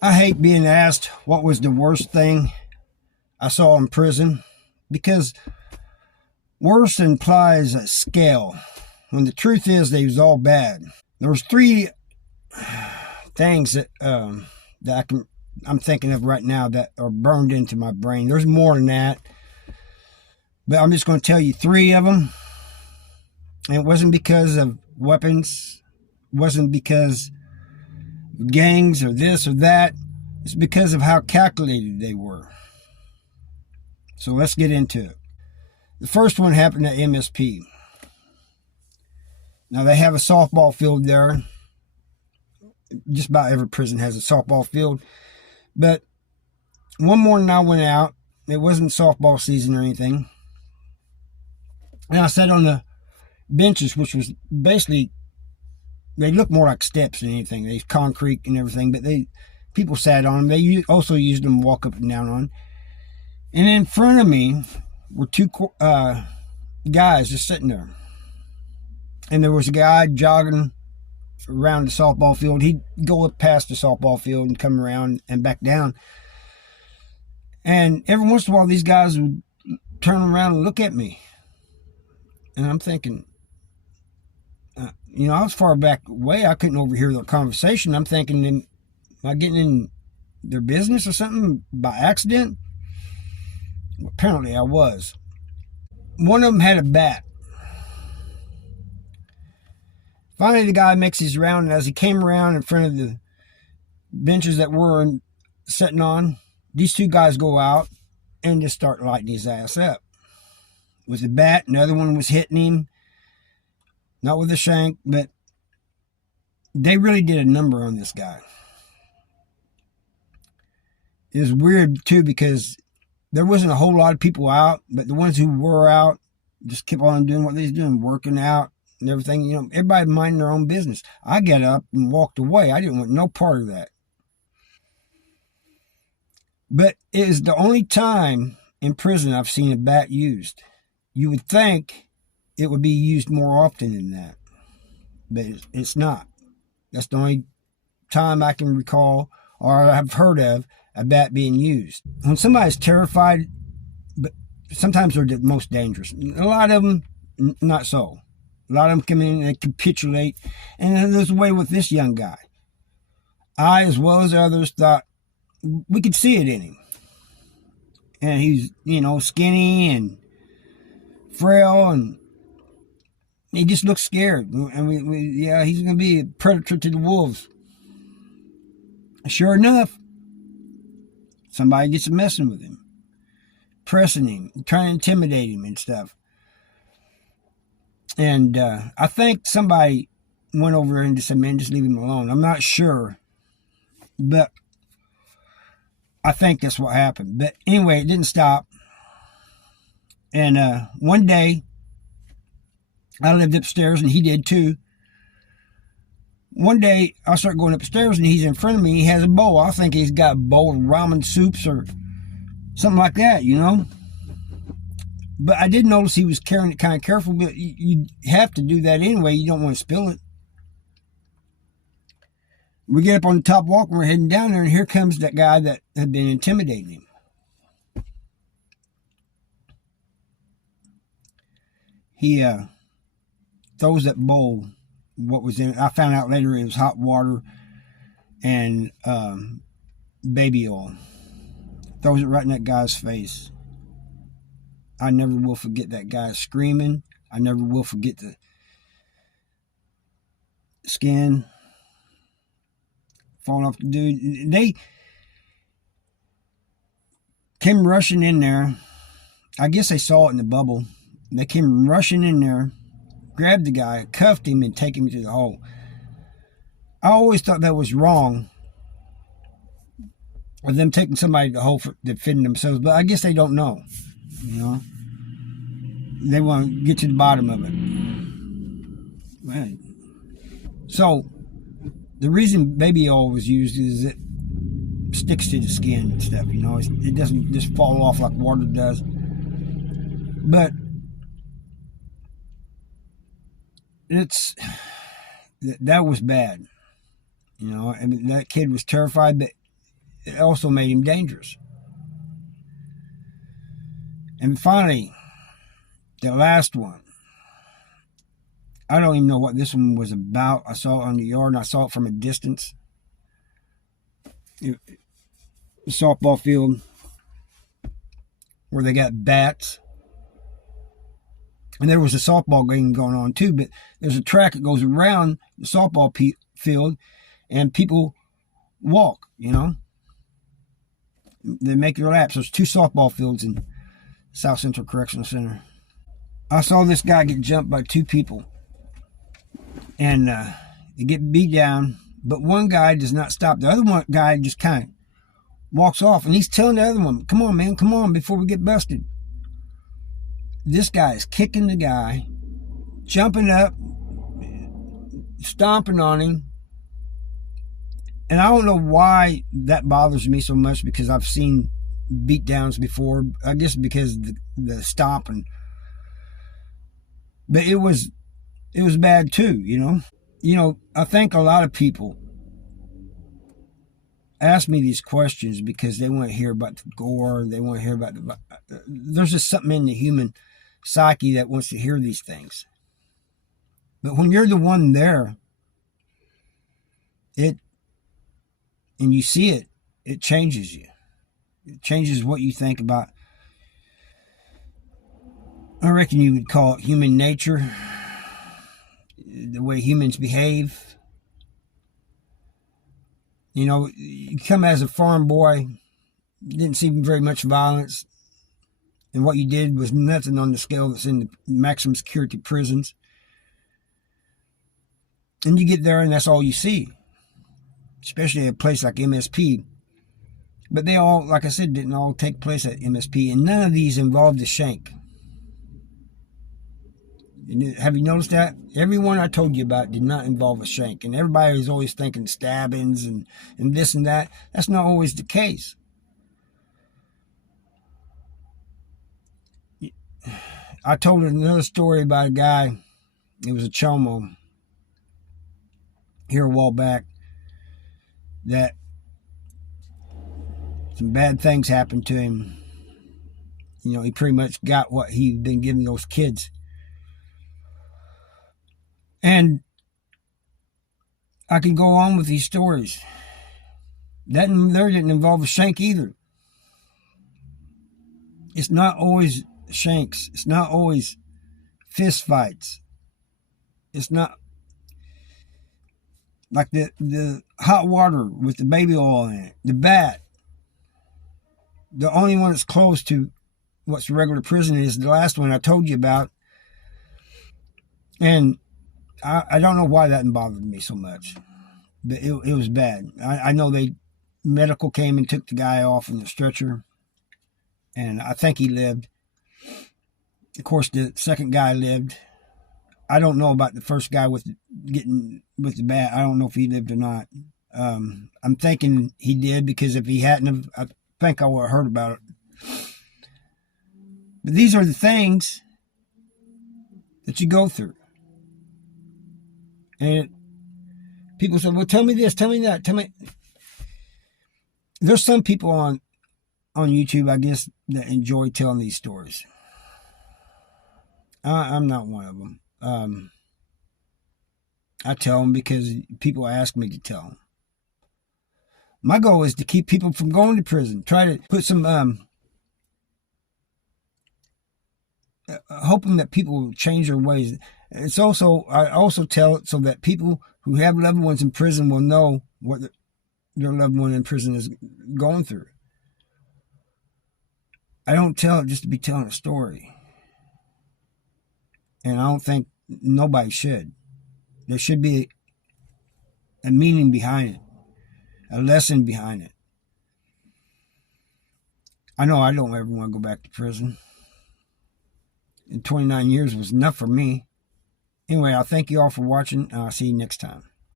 I hate being asked what was the worst thing I saw in prison because worst implies a scale when the truth is they was all bad. There was three things that I'm thinking of right now that are burned into my brain. There's more than that, but I'm just going to tell you three of them. And it wasn't because of weapons, it wasn't because of gangs or this or that. It's because of how calculated they were. So let's get into it. The first one happened at MSP. Now they have a softball field there. Just about every prison has a softball field. But one morning I went out. It wasn't softball season or anything. And I sat on the benches, which was basically, they looked more like steps than anything. They concrete and everything, but people sat on them. They also used them to walk up and down on. And in front of me were two guys just sitting there. And there was a guy jogging around the softball field. He'd go up past the softball field and come around and back down. And every once in a while, these guys would turn around and look at me. And I'm thinking, I was far back away. I couldn't overhear their conversation. I'm thinking, am I getting in their business or something by accident? Well, apparently I was. One of them had a bat. Finally, the guy makes his round, and as he came around in front of the benches that we're sitting on, these two guys go out and just start lighting his ass up with a bat. Another one was hitting him, not with a shank, but they really did a number on this guy. It was weird, too, because there wasn't a whole lot of people out, but the ones who were out just kept on doing what they was doing, working out and everything. Everybody minding their own business. I got up and walked away. I didn't want no part of that. But it is the only time in prison I've seen a bat used. You would think it would be used more often than that, but it's not. That's the only time I can recall or I've heard of a bat being used. When somebody's terrified, but sometimes they're the most dangerous. A lot of them, not so. A lot of them come in and capitulate, and there's a way with this young guy. I, as well as others, thought we could see it in him. And he's, skinny and frail, and he just looks scared. And he's going to be a predator to the wolves. Sure enough, somebody gets messing with him, pressing him, trying to intimidate him and stuff. And I think somebody went over and just said, man, just leave him alone. I'm not sure, but I think that's what happened. But anyway, it didn't stop. And one day, I lived upstairs, and he did too. One day, I start going upstairs, and he's in front of me. He has a bowl. I think he's got a bowl of ramen soups or something like that, But I did notice he was carrying it kind of careful, but you have to do that anyway. You don't want to spill it. We get up on the top walk, and we're heading down there, and here comes that guy that had been intimidating him. He throws that bowl, what was in it. I found out later it was hot water and baby oil. Throws it right in that guy's face. I never will forget that guy screaming. I never will forget the skin falling off the dude. They came rushing in there. I guess they saw it in the bubble. They came rushing in there, grabbed the guy, cuffed him, and taken him to the hole. I always thought that was wrong of them taking somebody to the hole for defending themselves, but I guess they don't know. They want to get to the bottom of it. Right. So, the reason baby oil was used is it sticks to the skin and stuff, It doesn't just fall off like water does. But that was bad. That kid was terrified, but it also made him dangerous. And finally, the last one. I don't even know what this one was about. I saw it on the yard, and I saw it from a distance. The softball field where they got bats. And there was a softball game going on too, but there's a track that goes around the softball field, and people walk, They make their laps. There's 2 softball fields in South Central Correctional Center. I saw this guy get jumped by 2 people and get beat down, but one guy does not stop. The other guy just kind of walks off, and he's telling the other one, come on, man, come on, before we get busted. This guy is kicking the guy, jumping up, stomping on him. And I don't know why that bothers me so much, because I've seen beat downs before. I guess because the stomping. But it was bad too, I think a lot of people ask me these questions because they want to hear about the gore. They want to hear about there's just something in the human psyche that wants to hear these things. But when you're the one there, and you see it, it changes you. It changes what you think about. I reckon you would call it human nature, the way humans behave. You come as a farm boy, didn't see very much violence, and what you did was nothing on the scale that's in the maximum security prisons. And you get there, and that's all you see, especially at a place like MSP. But they all, like I said, didn't all take place at MSP, and none of these involved a shank. Have you noticed that? Every one I told you about did not involve a shank, and everybody is always thinking stabbings and this and that. That's not always the case. I told another story about a guy. It was a chomo here a while back that some bad things happened to him. He pretty much got what he'd been giving those kids. And I can go on with these stories. That there didn't involve a shank either. It's not always shanks. It's not always fist fights. It's not like the hot water with the baby oil in it. The bat. The only one that's close to what's regular prison is the last one I told you about. And I don't know why that bothered me so much. But it was bad. I know medical came and took the guy off in the stretcher. And I think he lived. Of course, the second guy lived. I don't know about the first guy getting with the bat. I don't know if he lived or not. I'm thinking he did, because if he hadn't, I think I would have heard about it. But these are the things that you go through. And people say, well, tell me this, tell me that, tell me. There's some people on YouTube, I guess, that enjoy telling these stories. I'm not one of them. I tell them because people ask me to tell them. My goal is to keep people from going to prison. Try to put some, hoping that people will change their ways. I also tell it so that people who have loved ones in prison will know what their loved one in prison is going through. I don't tell it just to be telling a story. And I don't think nobody should. There should be a meaning behind it, a lesson behind it. I know I don't ever want to go back to prison. And 29 years was enough for me. Anyway, I'll thank you all for watching, and I'll see you next time.